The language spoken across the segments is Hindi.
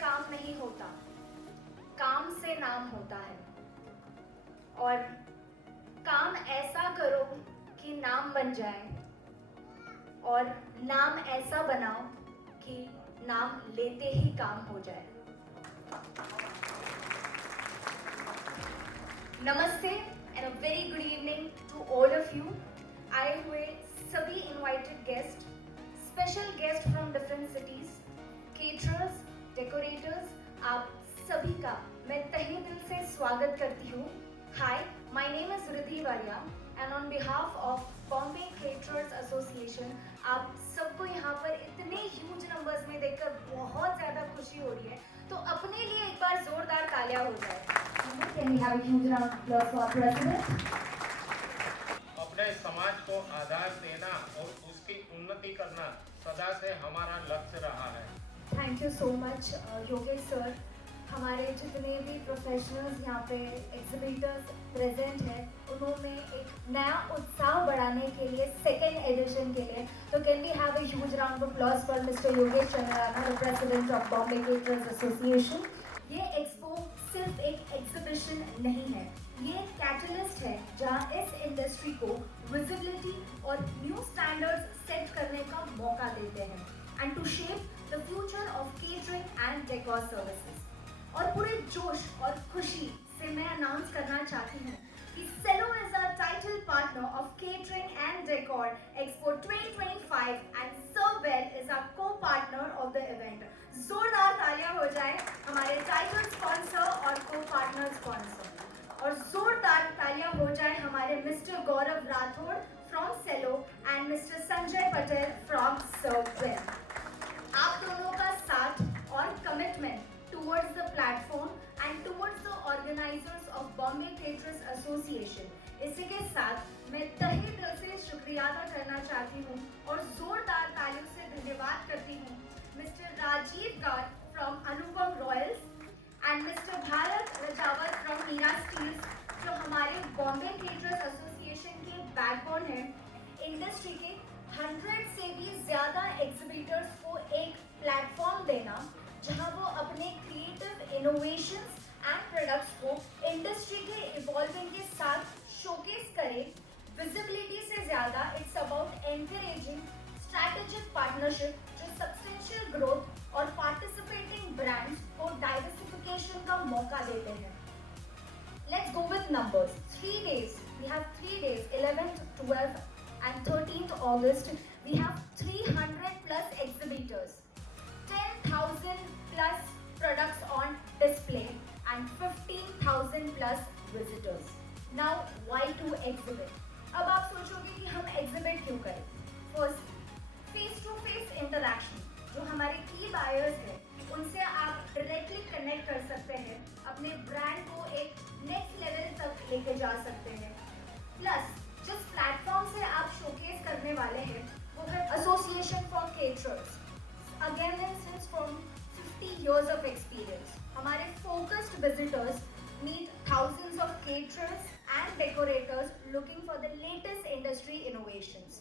काम नहीं होता, काम से नाम होता है। और काम ऐसा करो कि नाम बन जाए, और नाम ऐसा बनाओ कि नाम लेते ही काम हो जाए। नमस्ते and a very good evening to all of you. आए हुए सभी invited guest, special guest from different cities, caterers, decorators, आप सभी का मैं तहे दिल से स्वागत करती हूँ। Hi, my name is Riddhi Waria and on behalf of Bombay caterers association आप सबको यहाँ पर इतने ह्यूज नंबर्स में देखकर बहुत ज़्यादा खुशी हो रही है, तो अपने लिए एक बार जोरदार तालियां हो जाए। Can we have a huge round of applause for our president? अपने समाज को आधार देना और उसकी उन्नति करना सदा से हमारा लक्ष्य रहा है। Thank you so much Yogesh sir. हमारे जितने भी प्रोफेशनल्स यहाँ पे एग्जिबिटर्स प्रेजेंट हैं, उन्होंने एक नया उत्साह बढ़ाने के लिए सेकेंड एडिशन के लिए, तो can we have a huge round of applause for mister Yogesh Chandrana, the president of Bombay caterers association. ये एक्सपो सिर्फ एक एग्जीबिशन नहीं है, ये कैटलिस्ट है जहाँ इस इंडस्ट्री को विजिबिलिटी और न्यू स्टैंडर्ड्स सेट करने का मौका देते हैं and to shape the future of catering and decor services. और पूरे जोश और खुशी से मैं अनाउंस करना चाहती हूँ कि Cello is a title partner of catering and decor expo 2025 and Servewell is a co-partner of the event. जोरदार तालियां हो जाए हमारे टाइटल स्पॉन्सर और को-पार्टनर स्पॉन्सर, और जोरदार तालियां हो जाए हमारे mister Gaurav Rathod from Cello and mister Sanjay Patel from Servewell. आप दोनों का साथ और commitment towards the platform and towards the organizers of Bombay Caterers Association, इसी के साथ मैं तहे दिल से शुक्रिया अदा करना चाहती हूँ और जोरदार तालियों से धन्यवाद करती हूँ mister Rajiv Garg from Anupam Royals and mister Bharat Rajawat from Meera Steels, जो हमारे बॉम्बे केटरर्स एसोसिएशन के बैकबोन हैं। इंडस्ट्री के 100 से भी ज़्यादा एग्जिबिटर्स को एक प्लेटफॉर्म देना जहां वो अपने क्रिएटिव इनोवेशंस एंड प्रोडक्ट्स को इंडस्ट्री के इवॉल्विंग के साथ शोकेस करे। विजिबिलिटी से ज़्यादा it's about encouraging strategic partnership जो सब्सटेंशियल ग्रोथ और पार्टिसिपेटिंग ब्रांड्स को डाइवर्सिफिकेशन का मौका देते हैं। Let's go with numbers. 3 days. We have 3 days, 11th, 12th and 13th August. We have 300 plus exhibitors, 10,000 plus products on display and 15,000 plus visitors. Now, why to exhibit? अब आप सोचोगे कि हम exhibit क्यों करें? First, face-to-face interaction. जो हमारे key buyers हैं, उनसे आप directly connect कर सकते हैं, अपने brand को एक next level तक लेके जा सकते हैं। Plus, जिस platform से आप showcase करने वाले हैं, वो है Association for Caterers. Again, since from 50 years of experience, हमारे focused visitors meet thousands of caterers and decorators looking for the latest industry innovations.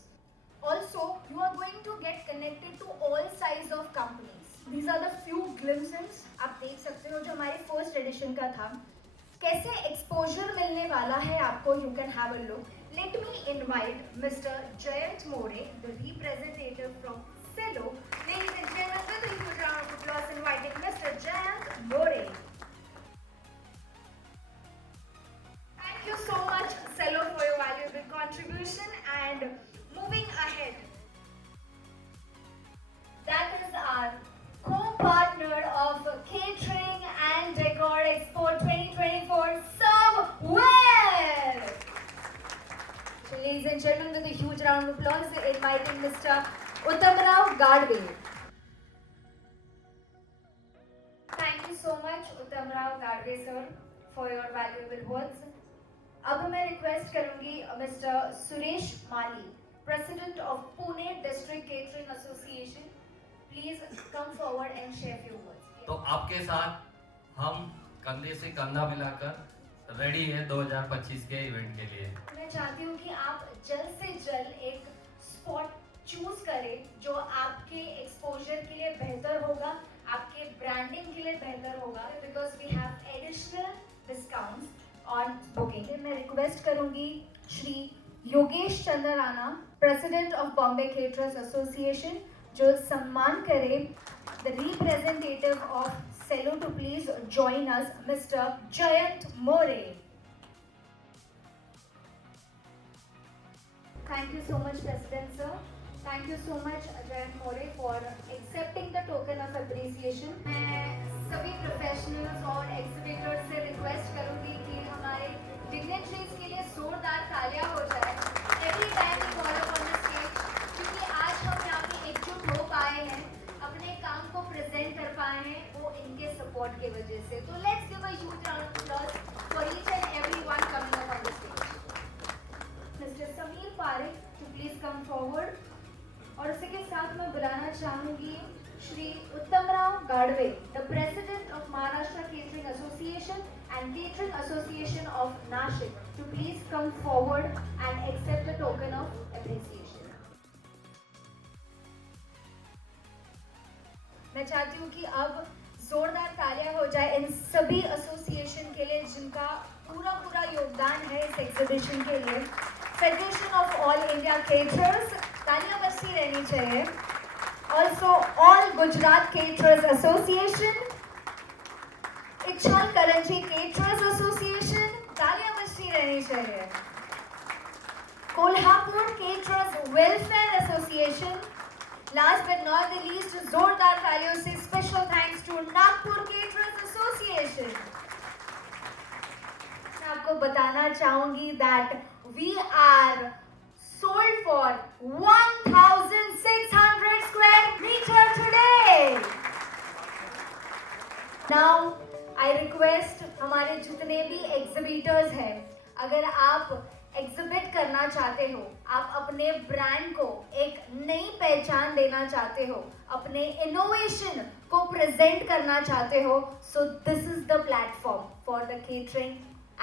Also, you are going to get connected to all size of companies. These are the few glimpses आप देख सकते हो जो हमारे first edition का था। कैसे exposure मिलने वाला है आपको? You can have a look. Let me invite Mr. Jayant More, the representative from Cello. Ladies and gentlemen, with a huge round of applause inviting Mr. Jayant More. Thank you so much, Cello, for your valuable contribution. And moving ahead, that is our co-partner of Catering and Decor Expo 2024, Serve-Well. Ladies and gentlemen, with a huge round of applause, inviting Mr. Uttamrao Gadve. Thank you so much, Uttamrao Gadve sir, for your valuable words. अब मैं रिक्वेस्ट करूंगी mister Suresh Mali, president of Pune district catering association, please come forward and share few words. तो आपके साथ हम कंधे से कंधा मिलाकर रेडी है 2025 के इवेंट के लिए। मैं चाहती हूँ कि आप जल्द से जल्द एक स्पॉट चूज करें जो आपके एक्सपोजर के लिए बेहतर होगा, आपके ब्रांड ब्रांडिंग के लिए बेहतर होगा because we have additional discounts on booking. मैं रिक्वेस्ट करूंगी Shri Yogesh Chandra Rana, president of Bombay caterers association, जो सम्मान करे the representative of Cello to please join us, mister Jayant More. Thank you so much, President sir. Thank you so much, Jayant More, for accepting the token of appreciation. मैं सभी प्रोफेशनल्स और एग्जीबिटर्स से रिक्वेस्ट करूंगी कि हमारे डिग्नेटरीज के लिए जोरदार तालियां हो जाए every time we call up on the stage, क्योंकि आज हम यहाँ पे एकजुट हो पाए हैं, अपने काम को प्रेजेंट कर पाए हैं, वो इनके सपोर्ट की वजह से। तो let's give a huge round of applause for each and everyone coming up on the stage. Mr. Sameer Parekh to please come forward. और उसी के साथ मैं बुलाना चाहूंगी Shri Uttam Rao Gadwe, the president of Maharashtra catering association and catering association of Nashik, to please come forward and accept the token of appreciation. मैं चाहती हूँ कि अब जोरदार तालियां हो जाए इन सभी एसोसिएशन के लिए जिनका पूरा योगदान है इस एग्जीबिशन के लिए। Federation of all India caterers, तालियां बजती रहनी चाहिए। Also all Gujarat caterers association, Ichalkaranji caterers association, तालियां बजती रहनी चाहिए। Kolhapur caterers welfare association, last but not the least, जोरदार तालियों से special thanks to Nagpur caterers association. मैं आपको बताना चाहूंगी that we are sold for 1,600 square meter today. Now I request हमारे जितने भी एग्जिबिटर्स हैं, अगर आप एग्जिबिट करना चाहते हो, आप अपने ब्रांड को एक नई पहचान देना चाहते हो, अपने इनोवेशन को प्रेजेंट करना चाहते हो, so this is the platform for the catering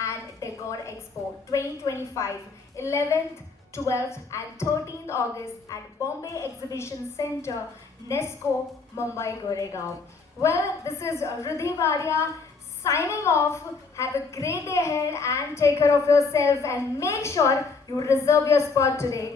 and Decor Expo 2025, 11th, 12th and 13th August at Bombay Exhibition Center, Nesco, Mumbai, Goregaon. Well, this is Riddhi Varia signing off. Have a great day ahead and take care of yourself and make sure you reserve your spot today.